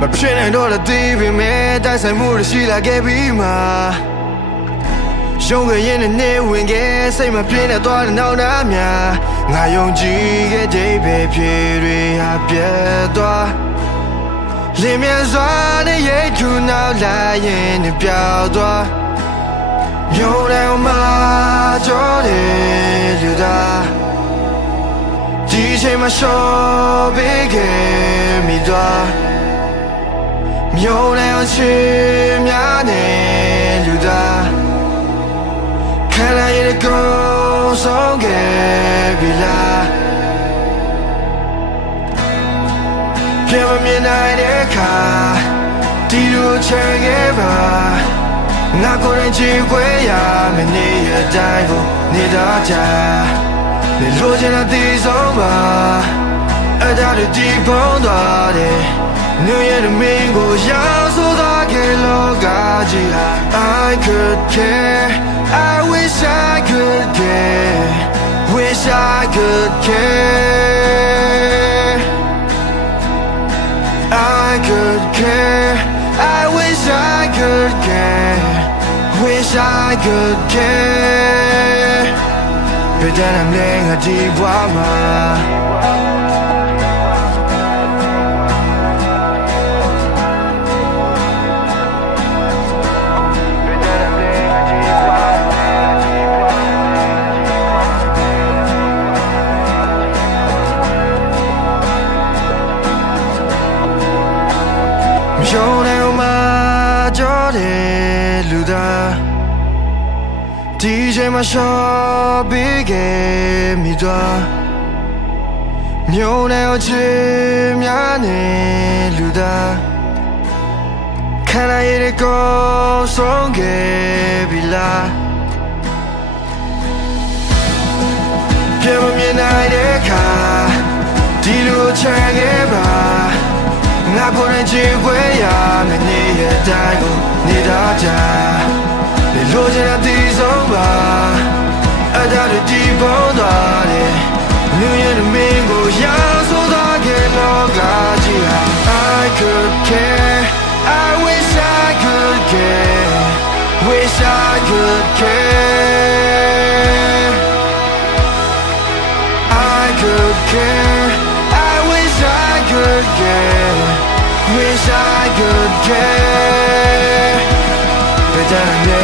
မဖြစ်နိုင်တော့တဲ့ဒီပေမဲ့တိုက်ဆိုင်မှုတွေရှိလာခဲ့ပြီးမှရုံးခဲ့ရင်နဲ့ဝင်ခဲ့စိတ်မပြင်းနဲ့သွားတဲ့နောက်သားများငါယုံကြည်ခဲ့တဲ့ပဲဖြစ်တွေဟာပြတ်သွားလင်းမြန်စွာနဲ့ရိတ်ထူနောက်လာရင်နဲ့ပြောက်သွားမြို့ထဲမှာကြောတဲ့လူသားဒီချိန်မှာရှော့ပေးခဲ့မိသွားမြို့ထဲအချင်းများနဲ့လူသားခံရတဲ့ကိုယ်ဆုံးခဲ့ပြီလားပြန်မမြင်နိုင်တဲ့အခါဒီလိုချင်ခဲ့ပါငါကိုယ်ရင်ချစ်ခွေရမနေရတိုင်းကိုနေတာကြနေလို့ချင်တဲ့ဒီဆုံးပါအဲ့ဒါတွေဒီပုံသွားတယ်New Year domingo, yeah, so that get loca, I could care, I wish I could care, wish I could care, I could care, I wish I could care, wish I could care, but then I'm laying a deep water.ရုံးထဲမှာကြောတဲ့လူသားဒီချိန်မှာရှော့ပေးခဲ့မိသွားမြို့ထဲအချင်းများနဲ့လူသားခံရတဲ့ကိုယ်ဆုံးခဲ့ပြီလားပြန်မမြင်နိုင်တဲ့အခါဒီလိုချင်ခဲ့ပါငါကိုယ်ရင်ချစ်ခွေရမနေရတိုင်းကိုနေတာကြနေလို့ချင်တဲ့ဒီဆုံးပါအဲ့ဒါတွေဒီပုံသွားတယ် New Year domingo ရာဆိုတော့ကလောကကြီးဟာ I could care I wish I could care wish I could care I could care I wish I could care Wish I could care, but then I'm